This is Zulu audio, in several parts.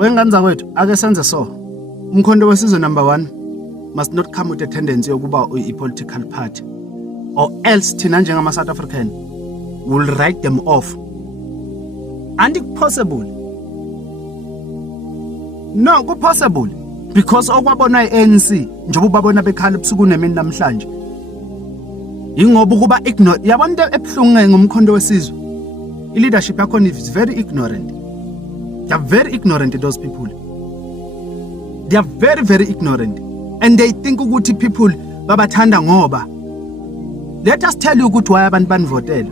Wengane zakwethu ake senze so. Umkhonto wesizwe number 1 must not come with a tendency yokuba i-political party, or else thina njengama South African will write them off. And it possible. No, ku possible because okwabona i-ANC njengoba babona bekhala ebusuku nemini namhlanje. Ingoba kuba ignore yabona ebuhlungu ngomkhonto wesizwe. I-leadership yakho is very ignorant. They are very ignorant, those people. They are very, very ignorant. And they think ukuthi people babathanda ngoba. Let us tell you ukuthi why abantu banivotela.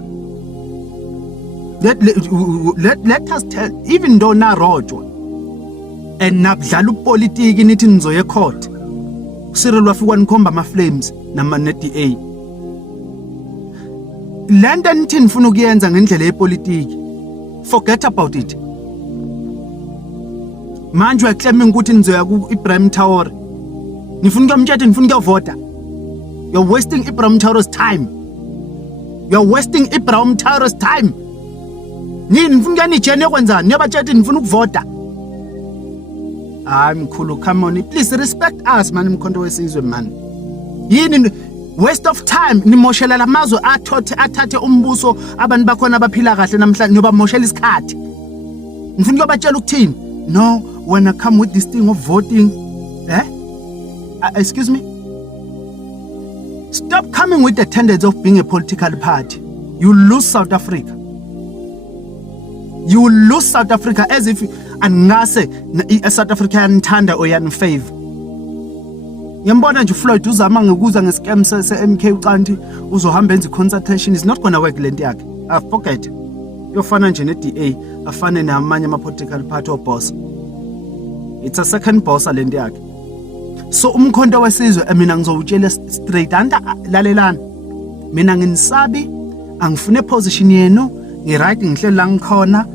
Let us tell, even though na rojwa and nabdlala upolitiki nithi nizoye court. Cyril wafika nikhomba ama flames nama DA. Lento nithi nifuna ukuyenza ngendlela yepolitiki. Forget about it. Manje uyaclaiming ukuthi nizoya ku Ibrahim Traore. Nifuna ukumtshela nifuna ukuvota. You're wasting Ibrahim Traore's time. You're wasting Ibrahim Traore's time. Nini nifuna uyanijene kwenzani? Niyabatshela nifuna ukuvota. Hayi mkhulu, come on. Please respect us man, mkhonto wesizwe man. Yini waste of time nimoshela lamazwe athathe umbuso abantu bakhona abaphila kahle namhlanje noba moshela isikhathi. Nifuna ukubatshela ukuthini? No, when I come with this thing of voting, excuse me? Stop coming with the tendency of being a political party. You lose South Africa. You will lose South Africa as if angase South Africa yanithanda or yanifavor. Yambona nje Floyd uzama ngikuza ngescam se-MK ucanti uzohamba enza consultation is not gonna work lento yakhe. Forget. Yofana nje ne-DA afane namanye ama-political party boss. It's a second boss lento yakhe. So umkhonto wesizwe mina ngizowutshela straight lalelana. Mina nginisabi angifune position yenu ngiright ngihlelo la ngikhona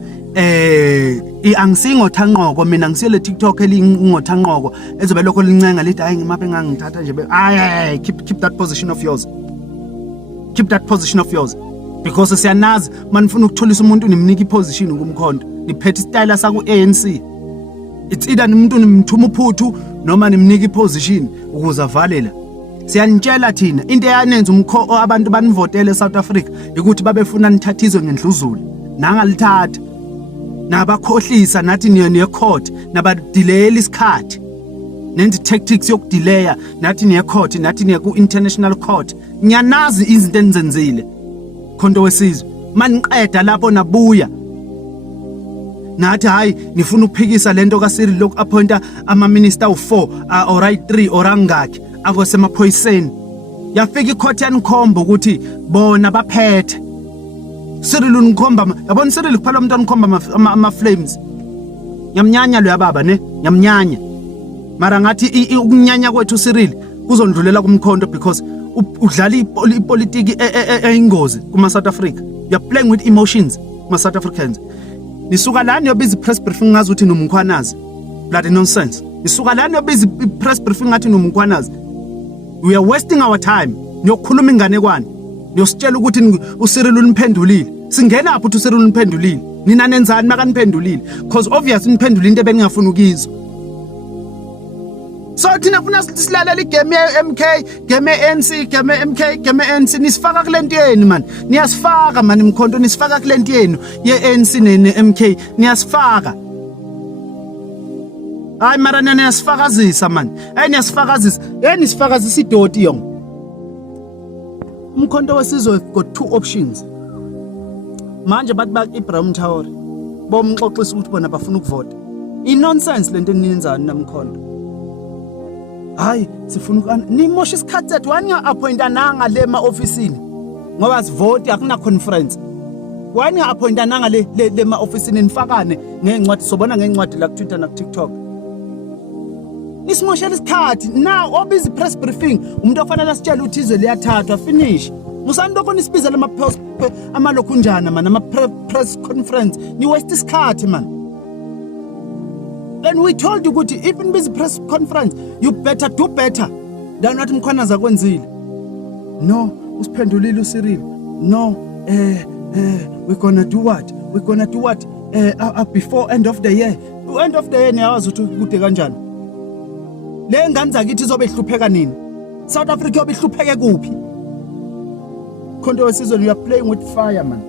angisingothanqoko mina ngisiyele TikTok elingothanqoko ezobe lokho lincenga lithi hayi ngimabe ngangithatha nje hayi keep that position of yours. Keep that position of yours because siyanazi manifuna ukutholisa umuntu nimnika iposition kumkhonto niphethe style saku ANC. It's either umuntu nimthuma uphuthu noma nimnika iposition ukuze avalela. Siyanitshela thina into eyanenza abantu banivotele eSouth Africa ukuthi babefuna nithathizwe ngendluzulu nangalithatha nabakhohlisa nathi niye court nabadelayela isikhathi nendi tactics yokudelaya nathi niye court nathi niye ku international court. Nyanazi izinto enizenzile khonto wesizwe maniqeda lapho nabuya nathi hayi nifuna ukuphikisa lento kaSiril loku appointa ama minister u4 or right 3 or angakhe akosemaphoyiseni. Yafika icourt yanikhomba ukuthi bona baphethe. Cyril unikhomba yabona Cyril kuphela umuntu onikhomba ama flames. Yamnyanya lo yababa ne yamnyanya. Mara ngathi ukunyanya kwethu Cyril kuzondlulela kumkhonto because udlala ipolitiki eyingozi kuma South Africa. You're playing with emotions kuma South Africans. Nisuka la niyobiza press briefing ngazi ukuthi nomkhwanazi. Bloody nonsense. Nisuka la niyobiza press briefing ngathi nomkhwanazi. We are wasting our time. Niyokhuluma inganekwane. Niyositshela ukuthi uCyril uniphendulile. Singena apho uCyril uniphendulile. Nina nenzani makaniphendulile? Because obviously uniphendulile into ebengingafuna ukizwa. So thina funa silalela igame ye-MK, game ye-ANC, game ye-MK, game ye-ANC nisifaka kulento yenu man. Niyasifaka man imkhonto nisifaka kulento yenu ye-ANC ne-MK niyasifaka. Hayi mara niyasifakazisa man. Niyasifakazisa. Nisifakazisa idoti yong. Umkhonto wesizwe got two options. Manje bathi bak Ibrahim Traore bomxoxisa ukuthi bona bafuna ukuvota. I-nonsense lento eniyenzani namkhonto. Hayi sifuna nimosha isikhathi sethu wani-appointa nanga le ma-ofisini ngoba sivoti akuna conference. Wani-appointa nanga le ma-ofisini nifakane ngey'ncwadi sobona ngey'ncwadi la ku-Twitter na ku-TikTok. Nisimoshela isikhathi now obiza press briefing umuntu ofanele asitshele ukuthi izwe liyathathwa finish. Musani lokho nisibiza amalokhunjana man ama-press conference ni waste isikhathi man. And we told you ukuthi if in busy press conference you better do better than what mkhwanaza kwenzile. No, usiphendulile uCyril. No, we're gonna do what? before end of the year. End of the year niyawazi ukuthi kude kanjani. Le ngane zakithi izobe ihlupheka nini? South Africa yobe ihlupheke kuphi? Khonto wesizwe, you are playing with fire, man.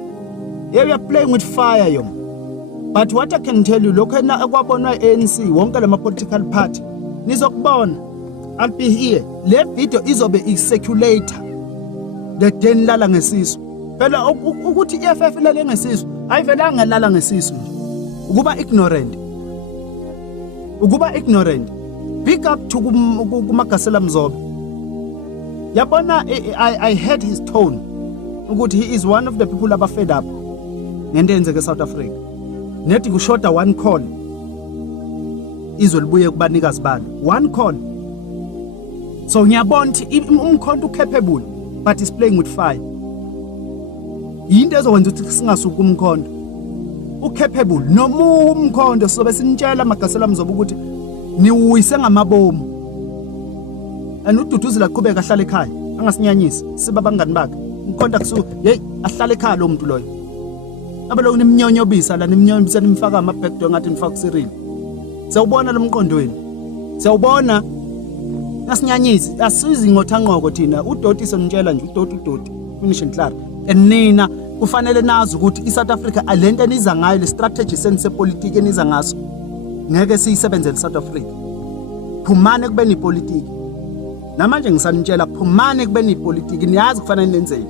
Yeah, we are playing with fire, yo. But what I can tell you, lokho ekwabonwa ANC wonke lama political party nizokubona. I'll be here. Le video izobe i-circulator the day nilala ngesisu. Phela ukuthi i-EFF ilale ngesisu ayivelanga ngalala ngesisu nje. Ukuba ignorant. Big up to kuMagasela Mzobe. Yabona, I heard his tone ukuthi he is one of the people aba fed up ngento eyenzeke eSouth Africa. Nethi kushoda one call izwe libuye kubanikazi balo. One call. So ngiyabona ukuthi umkhonto capable but is playing with fire. Yinto ezokwenza ukuthi singasuka umkhonto. Capable noma umkhonto sobe sinitshela Magasela Mzobe ukuthi niwuyise ngamabomu. Anududuzela qhubeka ahlale ekhaya. Angasinyanyisi siba bangani bakhe. Umkhonto akusu hey ahlale ekhaya lo muntu loyo. Abaloku nimnyonyobisa la nimnyonyobisa nimfaka ama-backdoor ngathi nifaka kuSirili. Siyawubona lo mqondo wenu. Siyawubona. Asinyanyisi asizi ngothanqoko thina. Udoti sonitshela nje udoti finish and clear. Nina kufanele nazi ukuthi iSouth Africa alento eniza ngayo le strategy sensepolitiki eniza ngaso ngeke siyisebenzele South Africa. Phumane kube nipolitiki. Namanje ngisanitshela phumane kube nipolitiki, niyazi kufanele nenzeni.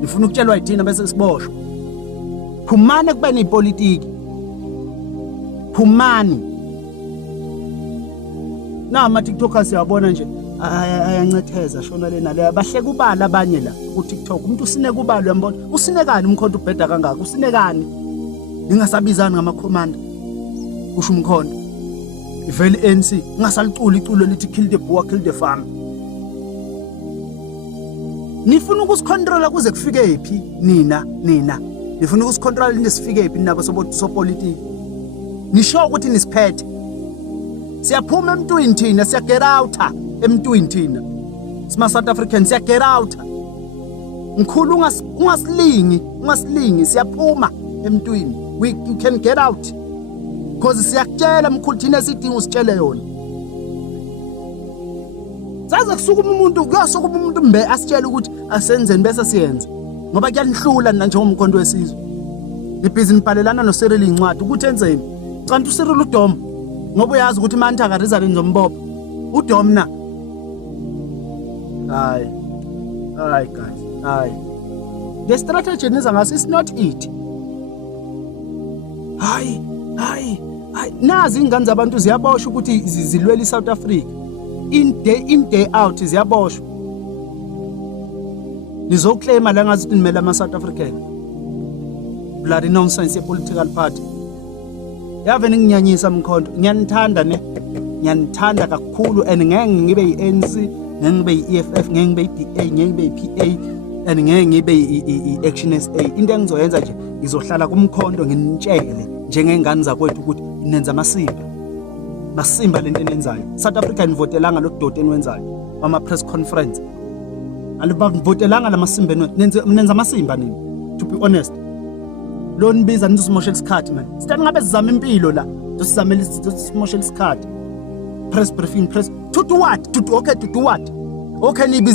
Nifuna ukutshelwa yithina bese siboshwe. Phumane kube nipolitiki. Phumani. Na ama TikTokers siyabona nje ayancetheza shona lena le bahleka ubala abanye la ku TikTok. Umuntu usine kubalo uyambona. Usinekani umkhonto ubheda kangaka? Usinekani? Ningasabizani ngamakhomanda. Kusho umkhonto. Ivele ANC ngasalicula iculo lithi kill the boer kill the farmer. Nifuna ukusicontrola kuze kufike ephi nina. Nifuna ukusicontrola into sifike ephi nabo sopolitiki. Nisho ukuthi nisiphethe. Siyaphuma emntwini thina, siya get out emntwini thina. Sima South Africans siya get out. Ngikhulu ungasilingi siyaphuma emntwini. You can get out. Because siyakutshela mkhulu thina sidinga usitshele yona. Saze kusukuma umuntu kuyasukuma umuntu mbe asitshele ukuthi asenzeni bese siyenze. Ngoba kuyanihlula nina njengomkhonto wesizwe. Nibhizi nibhalelana noSirili incwadi ukuthi enzeni. Canti uSirili udom. Ngoba uyazi ukuthi manje akarizali nzombopho. Udom na. Hayi guys. Hayi. The strategy niza ngaso is not it. Hayi. Nazi ingane zabantu ziyaboshwa ukuthi zilwela iSouth Africa. In day out ziyaboshwa. Nizoclaima la ngazi nimela ama-South African. Bloody nonsense ye-political party. Yave ninginyanyisa mkhonto. Ngiyanithanda kakhulu and ngeke ngibe yi-ANC, ngeke ngibe yi-EFF, ngeke ngibe yi-DA, ngeke ngibe yi-PA and ngeke ngibe yi-Action SA. Into engizoyenza nje ngizohlala kumkhonto nginitshele njengengane zakwethu ukuthi nenza masimba lento enenzayo. South Africa nivotelanga lo dot enwenzayo ama press conference. Alibavutelanga lamasimba nenza masimba nini, to be honest. Lo nibiza nizosimoshela isikhathi man. Sithatha ngabe sizama impilo la. Sizamela simoshela isikhathi. Press briefing to do what? To do what? Okay nibiza